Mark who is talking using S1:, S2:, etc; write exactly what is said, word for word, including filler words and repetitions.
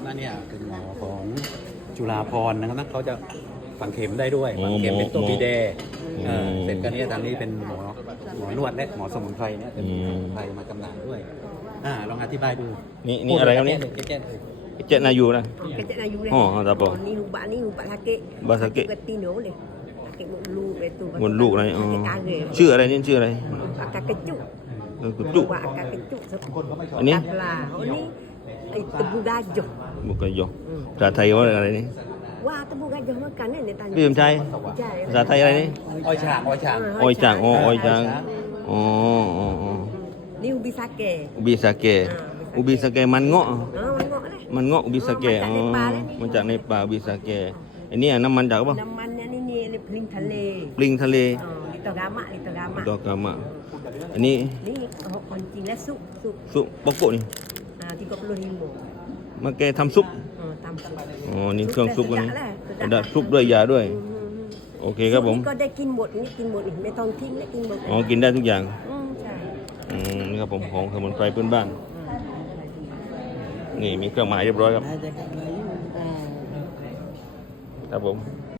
S1: นั่นเนี่ยเป็นหมอของจุฬาภรณ์นะครับนะเขาจะฝังเข็มได้ด้วยฝังเข็มเป็นตัวปีเดย์เสร็จกันนี้ทางนี้เป็นหมอหมอนวดและหมอสมุนไพรเนี่ยเป็นสมุนไพรมาจำหน่ายด้วยอ่าลองอธิบายดู
S2: นี่นี่อะไรครับนี่
S1: แก้ๆ
S2: เจ็ดนายูนะ
S3: Kecek Melayu ni.
S2: Oh, tak apa.
S3: Ni ubat ni ubat sakit.
S2: Ubat sakit.
S3: Ketino boleh. Sakit mulut itu.
S2: มดลูกอะไรอ๋อ
S3: Sakit kara.
S2: ชื่ออะไรนี่ชื่ออะไร
S3: Akar kecuk.
S2: เออกุจุ
S3: Ubat akar kecuk.
S2: อันนี้
S3: Lah, oh ni eh, tebu gajah.
S2: บุกยอภาษาไทยว่าอะไรนี่
S3: Wah, tebu gajah makan ni tanya.
S2: พี่สมชัย
S3: Jai.
S2: ภาษาไทยอะไรนี่
S1: อ้อยฉางอ้อยฉาง
S2: อ้อยจางอ๋ออ้อยจางอ๋ออ๋ออ๋อ
S3: Ni ubi sake.
S2: อุบิสาเกะอุบิสาเกะมันเงาะ
S3: Ha, mangok ni.
S2: มันเงาะอุบิสาเกะอ๋อมาจากในป่าอุบิสาเกะอันนี้น้ำมันจากป่ะ
S3: Namannya ni ni ni peling tale.
S2: ปลิงทะเล
S3: Ha, lito gamak, lito gamak.
S2: ดอกกามะอันนี้
S3: Ni oh, koncing lah sup, sup.
S2: ซุปปกโกะนี่
S3: Ha, tiga puluh lima.
S2: มาแกทำซุป
S3: Ha, tambah.
S2: อ๋อนี่เครื่องซุปกันนี่
S3: Sedap lah, sedap.
S2: ดัดซุปด้วยยาด้วย
S3: อืม
S2: โอเคครับผม
S3: ก็ได้กินหมดนี่กินหมดนี่ไม่ต้องทิ้งได้กินหมด
S2: อ๋อกินได้ทุกอย่าง
S3: อืมใช่
S2: อืมนี่ครับผมของสมุนไพรพื้นบ้าน นี่มีเครื่องหมายเรียบร้อยครับ ครับผม